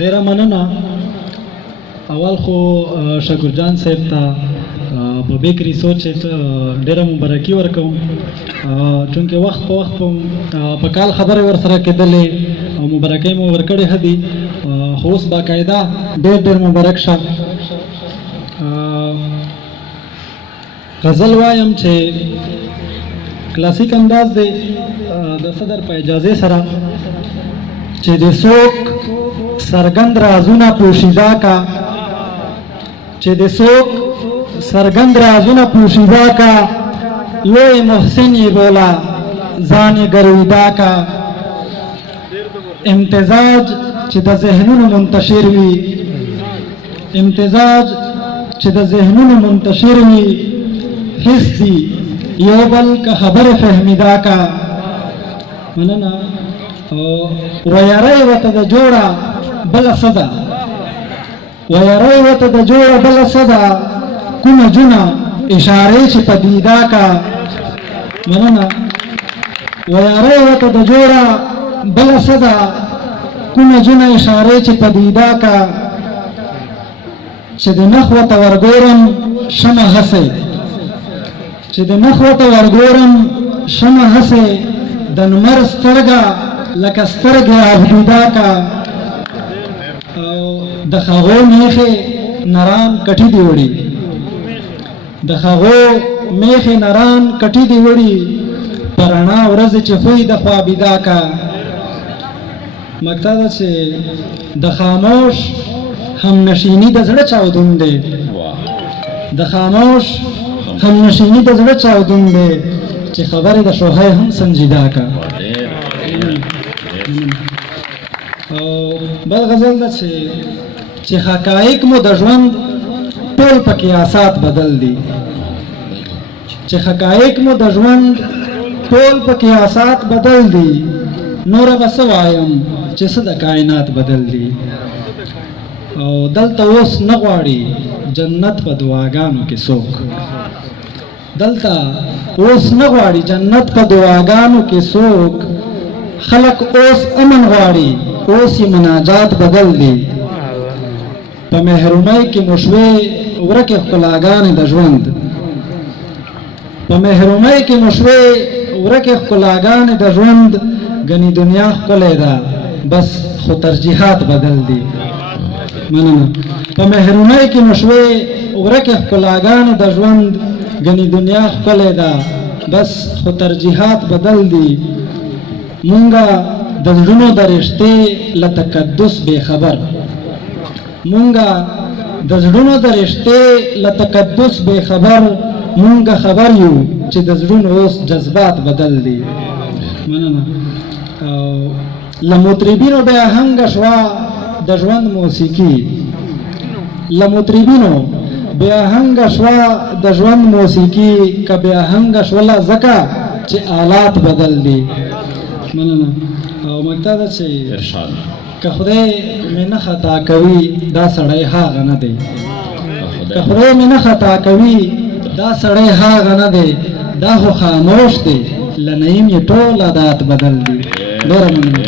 ډیره مننه. اول خو شکر جان صاحب ته په بیکري سوچ ډیره مبارکي ورکوم، چونکې وخت په وخت په کال خبرې ورسره کېدلې او مبارکۍ مو ورکړې ښه دي، خو اوس باقاعده ډېر ډېر مبارک شه. غزل وایم چې کلاسیک انداز دی د صدر په اجازه سره، چې د څوک سرګند رازونه پوشیدا کا، چې د څوک سرګند رازونه پوشیدا کا، لوی محسن یې بولا ځان یې ګرویدا کا. امتزاج چې د ذهنونو منتشر وي، امتزاج چې د ذهنونو منتشر وي، حس دي یو بل که خبر فهمیدا کا. مننه. ویری ورته د جوړه بله صدا، ویری ورته د جوړه بله صدا، کومه جونه اشارې چې پدیدا کا. مننه. ویری ورته د جوړه بله صدا، کومه جونه اشارې چې پدیدا کا. چې د مخ ورته ورګورم شمه هسې، چې د مخ ورته ورګورم شمه هسې، د نمر سترګه لکه سترګې عبدیدا کا. او د خغو میخې نران کټي دی وړي، د خغو میخې نران کټي دی وړي، پرانا ورځ چې خوی د خوابیدا کا. مقصد ده چې د خاموش هم نشینی د زړه چاودون دی، د خاموش هم نشینی د زړه چاودون دی، چې خبرې د شوهی هم سنجیدا کا. او بل غزل ده چې حقایق مو د ژوند ټول په قیاسات بدل دي، چې حقایق مو د ژوند ټول په قیاسات بدل دي، نوره به څه وایم چې څه د کائنات بدل دي. او دلته اوس نه غواړي جنت په دعاګانو کې څوک، دلته اوس نه غواړي جنت په دعاګانو کې څوک، خلق اوس امن غواړي، اوس یې مناجات بدل دي. په محرومۍ کې مو شوې ورکې ښکلاګانې د ژوند، په محرومۍ کې مو شوې ورکې ښکلاګانې د ژوند، ګنې دنیا ښکلی ده بس خو ترجیحات بدل دي. مننه. په محرومۍ کې مو شوې ورکې ښکلاګانې د ژوند، ګنې دنیا ښکلی ده بس خو ترجیحات بدل دي. مونږه د زړونو د رشتې له تقدس بې خبر، مونږه د زړونو د رشتې له تقدس بې خبر، مونږه خبر یو چې د زړونو اوس جذبات بدل دي. مننه. او له مطربینو بې آهنګه شوه د ژوند موسیقي، له مطربینو بې آهنګه شوه د ژوند موسیقي، که بې آهنګه شوله ځکه چې آلات بدل دي. مننه. او مقصد ده چې که خدای مې نه خطا کوي دا سړی هاغه نه دی، که خدای مې نه خطا کوي دا سړی هاغه نه دی، دا خو خاموش دی، له نعیم یې ټول عادات بدل دي. ډېره مننه.